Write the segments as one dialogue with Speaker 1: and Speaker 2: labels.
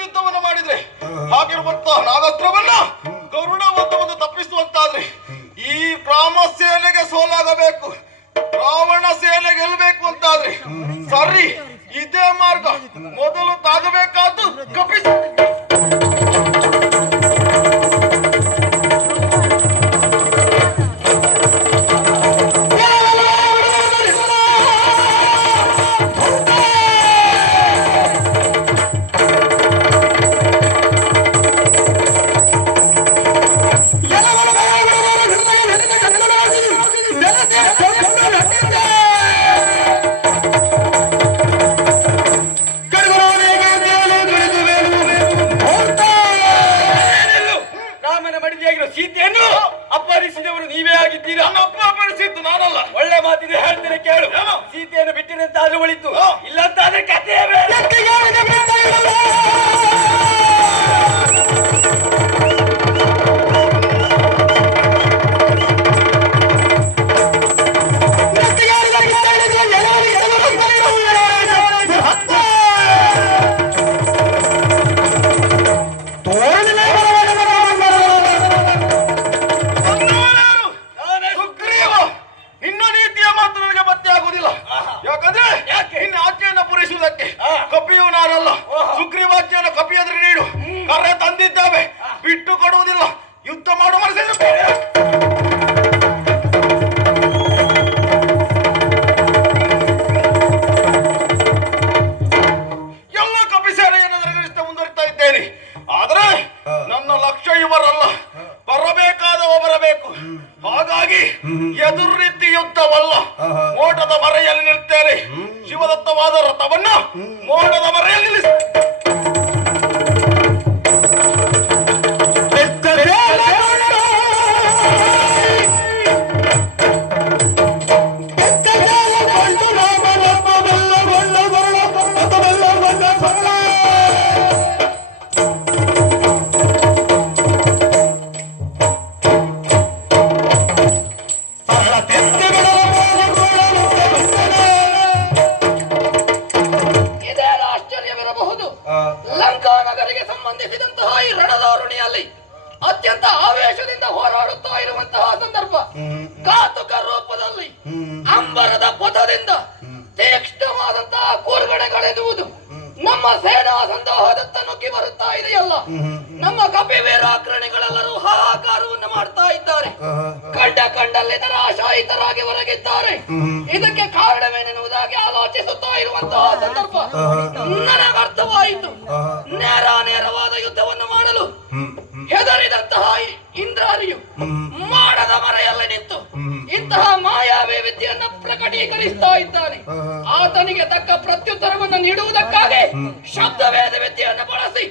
Speaker 1: ಯುದ್ಧವನ್ನು ಮಾಡಿದ್ರೆ ಹಾಗಿರುವಂತಹ ನಾಗಸ್ತ್ರವನ್ನ
Speaker 2: ಸೀತೆಯನ್ನು ಅಪಹರಿಸಿದವರು ನೀವೇ ಆಗಿದ್ದೀರಾ?
Speaker 1: ನನ್ನ ಅಪ್ಪ ಅಪಹರಿಸಿದ್ದು ನಾನಲ್ಲ.
Speaker 2: ಒಳ್ಳೆ ಮಾತಿದೆ ಹೇಳ್ತೇನೆ ಕೇಳು? ಸೀತೆಯನ್ನು ಬಿಟ್ಟಿನಂತಾದ್ರೂ ಒಳಿತು.
Speaker 1: ಹಾ.
Speaker 2: ಇಲ್ಲಂತಾದ್ರೆ ಕಥೆಯೇ ಬೇರೆ ಆ.
Speaker 1: ಕಪಿಯು ನಾನಲ್ಲ
Speaker 2: ಓಹೋ.
Speaker 1: ಸುಗ್ರೀವಾಜ್ಞೆಯನ್ನು ಕಪಿ ಎದುರು ನೀಡು ಕರೆ ತಂದಿದ್ದಾವೆ. ಬಿಟ್ಟು ಕೊಡುವುದಿಲ್ಲ.
Speaker 3: ರೂಪದಲ್ಲಿ ಅಂಬರದ ಪಥದಿಂದ ತೀಕ್ಷ್ಣವಾದಂತಹ ಕೂರ್ಗಣೆಗಳೆನ್ನುವುದು ನಮ್ಮ ಸೇನಾ ಸಂದೋಹದತ್ತ ನುಗ್ಗಿ ಬರುತ್ತಾ ಇದೆಯಲ್ಲ? ನಮ್ಮ ಕಪಿವೀರಾಗ್ರಣಿಗಳೆಲ್ಲರೂ ಹಾಹಾಕಾರವನ್ನು ಮಾಡ್ತಾ ಇದ್ದಾರೆ. ಕಂಡ ಕಂಡಲ್ಲಿ ನಿರಾಶಾಯಿತರಾಗಿ ಹೊರಗಿದ್ದಾರೆ ಇದಕ್ಕೆ ಕಾರಣವೇನೆನ್ನುವುದಾಗಿ ಆಲೋಚಿಸುತ್ತಾ ಇರುವಂತಹ ಸಂದರ್ಭ ನನಗರ್ಥವಾಯಿತು ನೇರ ನೇರವಾದ ಯುದ್ಧವನ್ನು ಮಾಡಲು ಹೆದರಿದಂತಹ ಇಂದ್ರಾರಿಯು ಪ್ರಕಟೀಕರಿಸ್ತಾ ಇದ್ದಾನೆ ಆತನಿಗೆ ತಕ್ಕ ಪ್ರತ್ಯುತ್ತರವನ್ನು ನೀಡುವುದಕ್ಕಾಗಿ ಶಬ್ದವೇದ ವಿದ್ಯೆಯನ್ನು ಬಳಸಿ.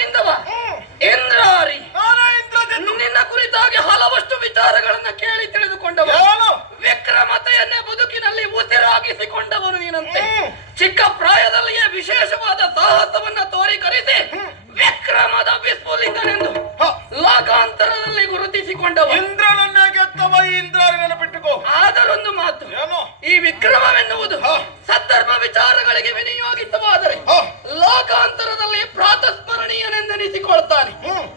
Speaker 3: ನಿಂದವ ಇಂದ್ರಾರಿ ನಿನ್ನ ಕುರಿತಾಗಿ ಹಲವಷ್ಟು ವಿಚಾರಗಳನ್ನ ಕೇಳಿ ತಿಳಿದುಕೊಂಡವ ವಿಕ್ರಮತೆಯನ್ನೇ ಬದುಕಿನಲ್ಲಿ ಉಸಿರಾಗಿಸಿಕೊಂಡವನು ನೀನಂತೆ. ಚಿಕ್ಕ ಪ್ರಾಯದಲ್ಲಿಯೇ ವಿಶೇಷವಾದ ಸಾಹಸವನ್ನ ತೋರಿಕರಿಸಿ ವಿಕ್ರಮದ ವಿಸ್ಫುಲಿಂಗನೆಂದು. ಲೋಕಾಂತರದಲ್ಲಿ ಗುರುತಿಸಿಕೊಂಡವ.
Speaker 1: ಇಂದ್ರಾರಿ ನೆನಪಿಟ್ಟುಕೋ
Speaker 3: ಆದರೊಂದು ಮಾತು
Speaker 1: ಏನು
Speaker 3: ಈ ವಿಕ್ರಮವೆನ್ನುವುದು. ಸದ್ಧರ್ಮ ವಿಚಾರಗಳಿಗೆ ವಿನಿಯೋಗಿತವಾದರೆ. ಲೋಕಾಂತರದಲ್ಲಿ ಪ್ರಾತಸ್ಮರಣೀಯನೆಂದೆನಿಸಿಕೊಳ್ತಾನೆ.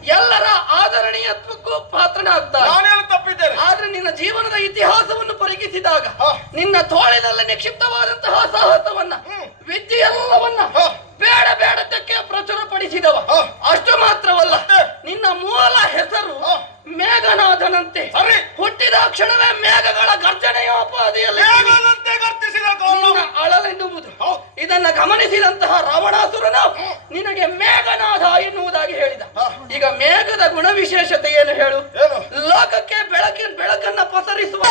Speaker 3: ಎಲ್ಲರ ಆದರಣೀಯತ್ವಕ್ಕೂ ಪಾತ್ರನಾಗ್ತಾನೆ
Speaker 1: ತಪ್ಪಿದ್ದೇನೆ
Speaker 3: ಆದ್ರೆ ನಿನ್ನ ಜೀವನದ ಇತಿಹಾಸವನ್ನು ಪರಿಗಿಸಿದಾಗ ನಿನ್ನ ತೋಳಿನಲ್ಲಿ ನಿಕ್ಷಿಪ್ತವಾದಂತಹ ಸಾಹಸವನ್ನ
Speaker 1: ವಿದ್ಯೆಲ್ಲವನ್ನ.
Speaker 3: ಬೇಡ ಬೇಡದಕ್ಕೆ ಪ್ರಚುರಪಡಿಸಿದವ. ಅಷ್ಟು ಮಾತ್ರವಲ್ಲ? ನಿನ್ನ ಮೂಲ ಹೆಸರು
Speaker 1: ಹ.
Speaker 3: ಮೇಘನಾಥನಂತೆ
Speaker 1: ಸರಿ.
Speaker 3: ಹುಟ್ಟಿದ ಕ್ಷಣವೇ ಮೇಘಗಳ
Speaker 1: ಕಾಲ
Speaker 3: ನಿನ್ನ ಅಳಲೆನ್ನುವುದು. ಇದನ್ನ ಗಮನಿಸಿದಂತಹ ರಾವಣಾಸುರನ ನಿನಗೆ ಮೇಘನಾಥ ಎನ್ನುವುದಾಗಿ ಹೇಳಿದ ಈಗ ಮೇಘದ ಗುಣ ವಿಶೇಷತೆ ಏನು ಹೇಳು? ಲೋಕಕ್ಕೆ ಬೆಳಕಿನ ಬೆಳಕನ್ನ ಪಸರಿಸುವ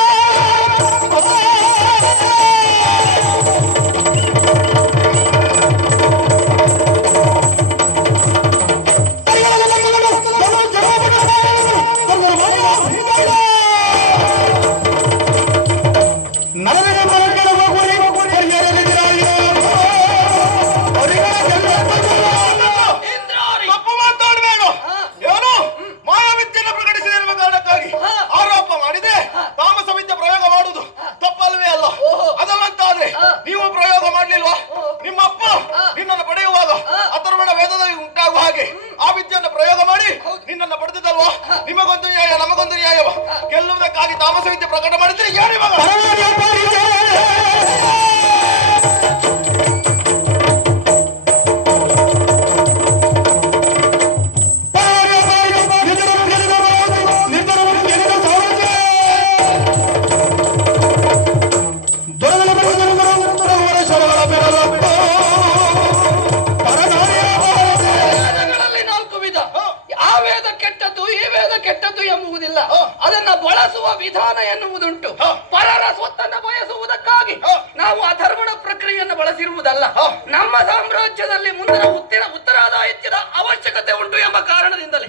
Speaker 3: ಅದನ್ನ ಬಳಸುವ ವಿಧಾನ ಎನ್ನುವುದುಂಟು ಪರರ ಸ್ವತ್ತನ್ನು ಬಯಸುವುದಕ್ಕಾಗಿ. ನಾವು ಅಧರ್ಮಣ ಪ್ರಕ್ರಿಯೆಯನ್ನು ಬಳಸಿರುವುದಲ್ಲ. ನಮ್ಮ ಸಾಮ್ರಾಜ್ಯದಲ್ಲಿ ಮುಂದಿನ ಉತ್ತಿನ ಉತ್ತರಾದಾಯಿತ್ಯದ ಅವಶ್ಯಕತೆ ಉಂಟು ಎಂಬ ಕಾರಣದಿಂದಲೇ.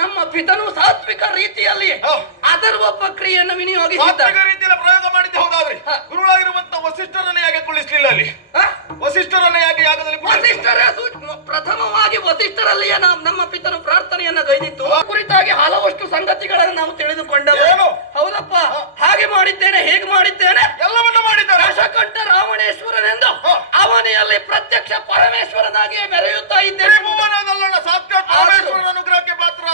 Speaker 3: ನಮ್ಮ ಪಿತನು ಸಾತ್ವಿಕ ರೀತಿಯಲ್ಲಿ. ಅಧರ್ವ ಪ್ರಕ್ರಿಯೆಯನ್ನು ವಿನಿಯೋಗಿಸಿದ್ದಾರೆ
Speaker 1: ರೀತಿಯಲ್ಲಿ ಪ್ರಯೋಗ ಮಾಡಿದ್ದೆ ಹೌದಾದ್ರೆ
Speaker 3: ಗುರುಳಾಗಿರುವಂತಹ
Speaker 1: ಗುರುಳಾಗಿರುವಂತ ವಸಿಷ್ಠರನ್ನ ಯಾಕೆ ಕುಳಿಸ್ಲಿಲ್ಲ ಅಲ್ಲಿ? ವಸಿಷ್ಠರನ್ನ ಯಾಕೆ ಯಾಗದಲ್ಲಿ
Speaker 3: ವಸಿಷ್ಠರ ಪ್ರಥಮವಾಗಿ ವಸಿಷ್ಠರಲ್ಲಿಯೇ ನಾವು ನಮ್ಮ ಪಿತನು ಪ್ರಾರ್ಥನೆಯನ್ನ ಗೈದಿತ್ತು. ಆ ಕುರಿತಾಗಿ ಹಲವಷ್ಟು ಸಂಗತಿಗಳನ್ನು ನಾವು ತಿಳಿದುಕೊಂಡವು ಹೌದಪ್ಪ. ಹಾಗೆ ಮಾಡಿದ್ದೇನೆ ಹೇಗೆ ಮಾಡಿದ್ದೇನೆ?
Speaker 1: ಎಲ್ಲವನ್ನು ಮಾಡಿದ್ದಾರೆ.
Speaker 3: ದಶಕಂಠ ರಾವಣೇಶ್ವರನೆಂದು ಅವನಿಯಲ್ಲಿ ಪ್ರತ್ಯಕ್ಷ ಪರಮೇಶ್ವರನಾಗಿಯೇ ಮೆರೆಯುತ್ತಾ ಇದ್ದೇನೆ.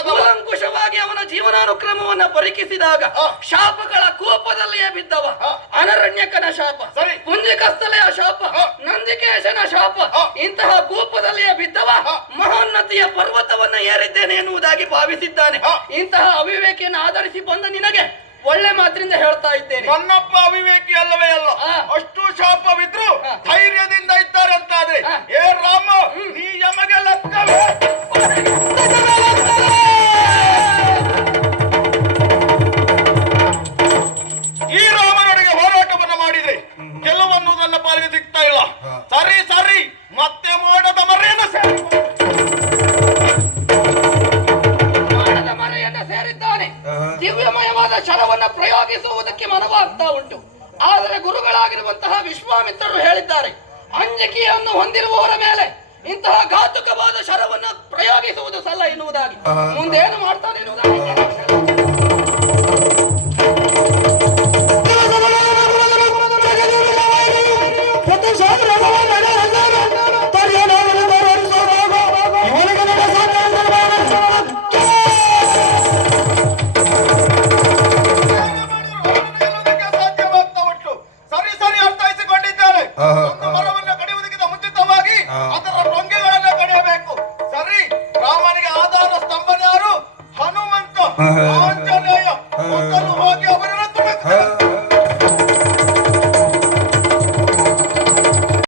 Speaker 3: ಕೂಲಂಕುಷವಾಗಿ ಅವನ ಜೀವನಾನುಕ್ರಮವನ್ನ ಪರೀಕ್ಷಿಸಿದಾಗ
Speaker 1: ಹ.
Speaker 3: ಶಾಪಗಳ ಬಿದ್ದವ. ಅನರಣ್ಯಕನ ಶಾಪ
Speaker 1: ಸರಿ.
Speaker 3: ಕುಂಜಿಕಸ್ಥಲೆಯ ಶಾಪ. ನಂದಿಕೇಶನ ಶಾಪ. ಇಂತಹ ಕೂಪದಲ್ಲಿಯೇ ಬಿದ್ದವ. ಮಹೋನ್ನತಿಯ ಪರ್ವತವನ್ನ ಏರಿದ್ದೇನೆ ಎನ್ನುವುದಾಗಿ ಭಾವಿಸಿದ್ದಾನೆ. ಇಂತಹ ಅವಿವೇಕಿಯನ್ನು ಆಧರಿಸಿ ಬಂದ ನಿನಗೆ ಒಳ್ಳೆ ಮಾತ್ರಿಂದ ಹೇಳ್ತಾ ಇದ್ದೇನೆ
Speaker 1: ನನ್ನಪ್ಪ ಅವಿವೇಕಿ ಅಲ್ಲವೇ ಅಲ್ಲ. ಅಷ್ಟು ಶಾಪವಿದ್ರು. ಧೈರ್ಯದಿಂದ ಇದ್ದಾರೆ
Speaker 3: ಶರವನ್ನ ಪ್ರಯೋಗಿಸುವುದಕ್ಕೆ ಮನವಾಗ್ತಾ ಉಂಟು. ಆದರೆ ಗುರುಗಳಾಗಿರುವಂತಹ ವಿಶ್ವಾಮಿತ್ರರು ಹೇಳಿದ್ದಾರೆ ಅಂಜಿಕೆಯನ್ನು ಹೊಂದಿರುವವರ ಮೇಲೆ ಇಂತಹ ಘಾತುಕವಾದ ಶರವನ್ನ ಪ್ರಯೋಗಿಸುವುದು ಸಲ್ಲ ಎನ್ನುವುದಾಗಿ. ಮುಂದೇನು ಮಾಡ್ತಾನೆ ಎನ್ನುವುದಾಗಿ?
Speaker 1: Uh,